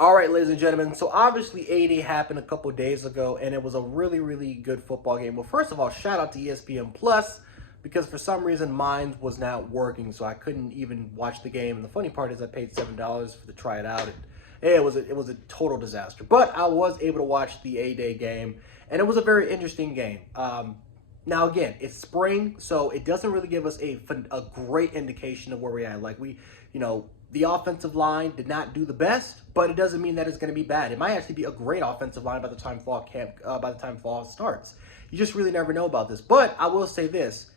All right, ladies and gentlemen. So obviously A-Day happened a couple days ago, and it was a really good football game. Well, first of all, shout out to ESPN Plus because for some reason mine was not working, so I couldn't even watch the game. And the funny part is I paid $7 to try it out, and it was a total disaster. But I was able to watch the A-Day game, and it was a very interesting game. Now again, it's spring, so it doesn't really give us a great indication of where we're at. The offensive line did not do the best, but it doesn't mean that it's going to be bad. It might actually be a great offensive line by the time fall starts. You just really never know about this. But I will say this: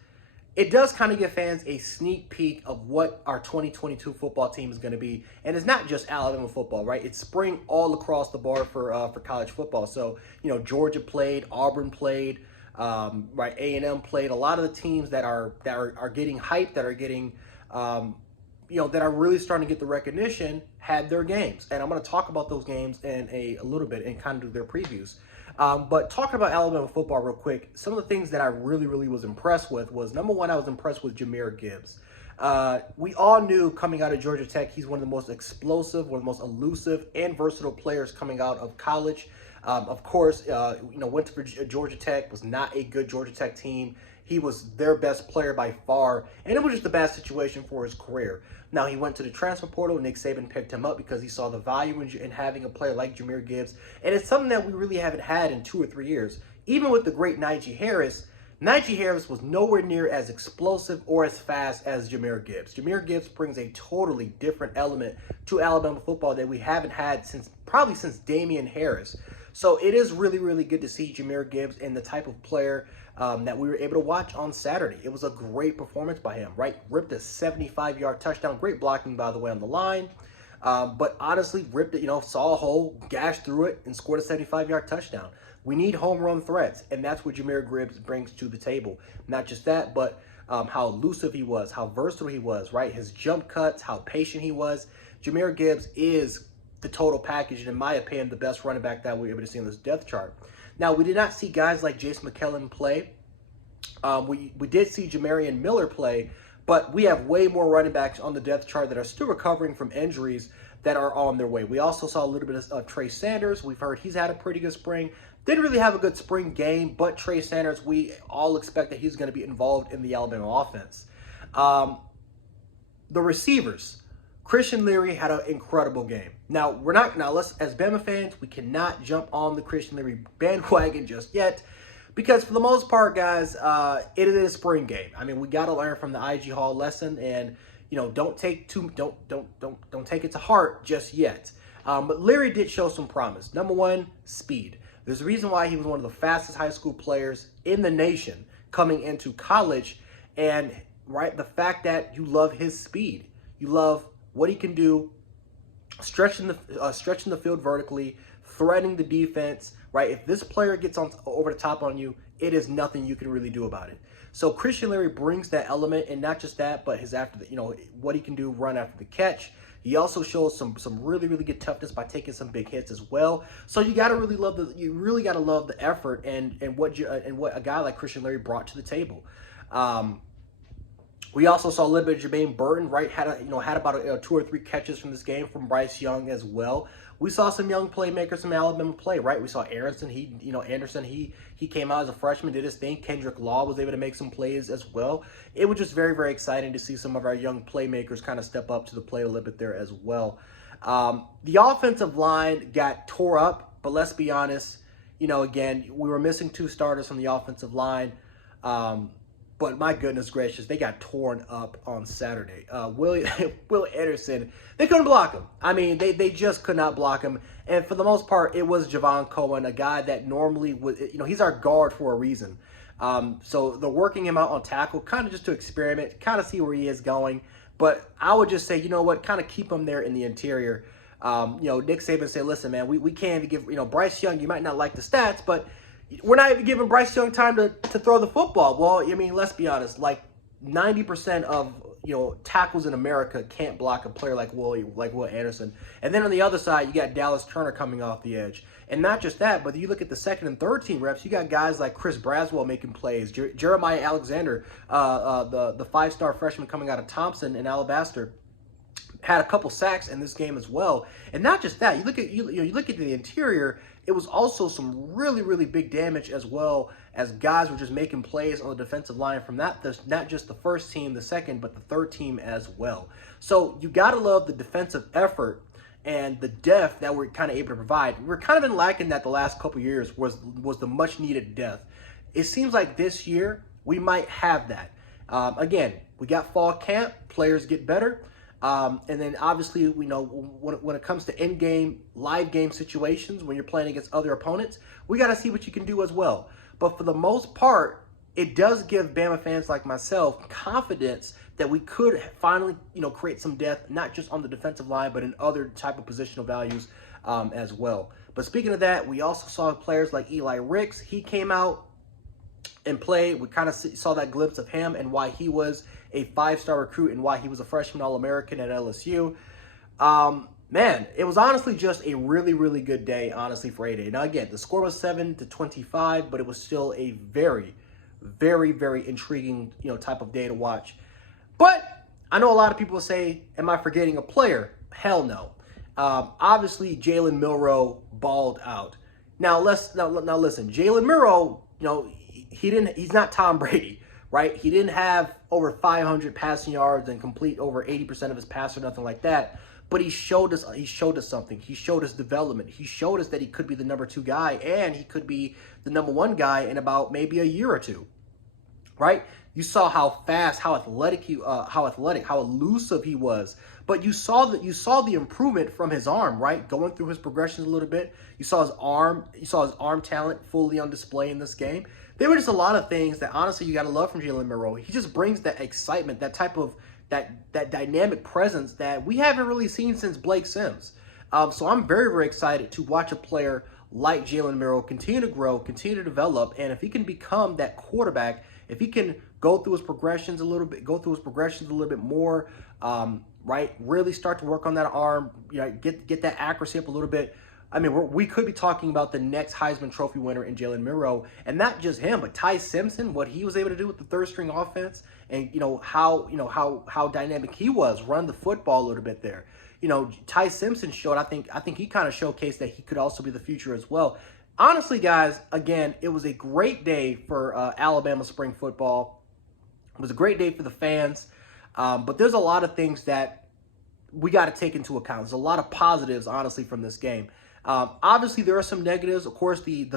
it does kind of give fans a sneak peek of what our 2022 football team is going to be, and it's not just Alabama football, right? It's spring all across the board for college football. So Georgia played, Auburn played, right? A&M played. A lot of the teams that are getting hyped, that are getting that are really starting to get the recognition, had their games. And I'm going to talk about those games in a little bit and kind of do their previews. But talking about Alabama football real quick, some of the things that I really was impressed with was, number one, I was impressed with Jameer Gibbs. We all knew coming out of Georgia Tech, he's one of the most explosive, one of the most elusive and versatile players coming out of college. Of course, went to Georgia Tech, was not a good Georgia Tech team. He was their best player by far, and it was just a bad situation for his career. Now, he went to the transfer portal. Nick Saban picked him up because he saw the value in having a player like Jameer Gibbs, and it's something that we really haven't had in 2 or 3 years. Even with the great Najee Harris was nowhere near as explosive or as fast as Jameer Gibbs. Jameer Gibbs brings a totally different element to Alabama football that we haven't had probably since Damian Harris. So it is really good to see Jameer Gibbs and the type of player that we were able to watch on Saturday. It was a great performance by him, right? Ripped a 75-yard touchdown. Great blocking, by the way, on the line. But honestly, ripped it, saw a hole, gashed through it, and scored a 75-yard touchdown. We need home run threats, and that's what Jameer Gibbs brings to the table. Not just that, but how elusive he was, how versatile he was, right? His jump cuts, how patient he was. Jameer Gibbs is the total package, and in my opinion, the best running back that we were able to see on this depth chart. Now, we did not see guys like Jace McClellan play. We did see Jamarian Miller play, but we have way more running backs on the depth chart that are still recovering from injuries that are on their way. We also saw a little bit of Trey Sanders. We've heard he's had a pretty good spring. Didn't really have a good spring game, but Trey Sanders, we all expect that he's going to be involved in the Alabama offense. The receivers. Christian Leary had an incredible game. Now, as Bama fans, we cannot jump on the Christian Leary bandwagon just yet, because for the most part, guys, it is a spring game. I mean, we got to learn from the IG Hall lesson, and don't take it to heart just yet. But Leary did show some promise. Number one, speed. There's a reason why he was one of the fastest high school players in the nation coming into college, and right, the fact that you love his speed, you love what he can do, stretching the field vertically, threatening the defense, right? If this player gets over the top on you, it is nothing you can really do about it. So Christian Leary brings that element, and not just that, but his what he can do, run after the catch. He also shows some really good toughness by taking some big hits as well. So you really gotta love the effort and what a guy like Christian Leary brought to the table. We also saw a little bit of Jermaine Burton, right? Had about 2 or 3 catches from this game from Bryce Young as well. We saw some young playmakers from Alabama play, right? We saw Anderson. He came out as a freshman, did his thing. Kendrick Law was able to make some plays as well. It was just very exciting to see some of our young playmakers kind of step up to the plate a little bit there as well. The offensive line got tore up, but let's be honest. Again, we were missing 2 starters from the offensive line. But my goodness gracious, they got torn up on Saturday. Will Anderson, they couldn't block him. I mean, they just could not block him. And for the most part, it was Javon Cohen, a guy that normally would, he's our guard for a reason. So they're working him out on tackle, kind of just to experiment, kind of see where he is going. But I would just say, kind of keep him there in the interior. Nick Saban said, listen, man, we can't even give, Bryce Young, you might not like the stats, but we're not even giving Bryce Young time to throw the football. Well, I mean, let's be honest. Like 90% of tackles in America can't block a player like Will Anderson. And then on the other side, you got Dallas Turner coming off the edge. And not just that, but you look at the second and third team reps, you got guys like Chris Braswell making plays, Jeremiah Alexander, the 5-star freshman coming out of Thompson in Alabaster, had a couple sacks in this game as well. And not just that, you look at the interior, it was also some really, really big damage as well, as guys were just making plays on the defensive line from not just the first team, the second, but the third team as well. So you got to love the defensive effort and the depth that we're kind of able to provide. We're kind of been lacking that the last couple years was the much needed depth. It seems like this year we might have that. Again, we got fall camp, players get better. And then obviously, we know when it comes to in-game, live game situations, when you're playing against other opponents, we got to see what you can do as well. But for the most part, it does give Bama fans like myself confidence that we could finally, create some depth, not just on the defensive line, but in other type of positional values as well. But speaking of that, we also saw players like Eli Ricks. He came out and played. We kind of saw that glimpse of him and why he was a 5-star recruit and why he was a freshman All-American at LSU. Man, it was honestly just a really, really good day, honestly, for A-Day. Now, again, the score was 7-25, but it was still a very, very, very intriguing, type of day to watch. But I know a lot of people say, am I forgetting a player? Hell no. Obviously, Jalen Milroe balled out. Now listen, Jalen Milroe, he's not Tom Brady, right? He didn't have over 500 passing yards and complete over 80% of his pass or nothing like that. But he showed us something. He showed us development. He showed us that he could be the number 2 guy, and he could be the number 1 guy in about maybe a year or two, right? You saw how fast, how athletic, how elusive he was. But you saw the improvement from his arm, right? Going through his progressions a little bit. You saw his arm talent fully on display in this game. There were just a lot of things that honestly you got to love from Jalen Milroe. He just brings that excitement, that type of that dynamic presence that we haven't really seen since Blake Sims. So I'm very, very excited to watch a player like Jalen Milroe continue to grow, continue to develop, and if he can become that quarterback, if he can go through his progressions a little bit more, right? Really start to work on that arm, get that accuracy up a little bit. I mean, we could be talking about the next Heisman Trophy winner in Jalen Milroe, and not just him, but Ty Simpson, what he was able to do with the third string offense, and how dynamic he was, run the football a little bit there. Ty Simpson showed. I think he kind of showcased that he could also be the future as well. Honestly, guys, again, it was a great day for Alabama spring football. It was a great day for the fans, but there's a lot of things that we got to take into account. There's a lot of positives, honestly, from this game. Obviously, there are some negatives. Of course, the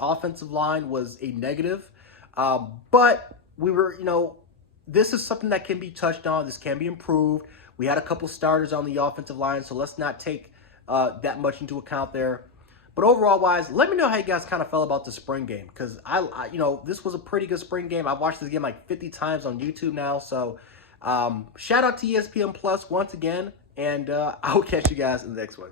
offensive line was a negative, but we were, this is something that can be touched on. This can be improved. We had a couple starters on the offensive line, so let's not take that much into account there. But overall wise, let me know how you guys kind of felt about the spring game, because I this was a pretty good spring game. I've watched this game like 50 times on YouTube now. So shout out to ESPN Plus once again, and I'll catch you guys in the next one.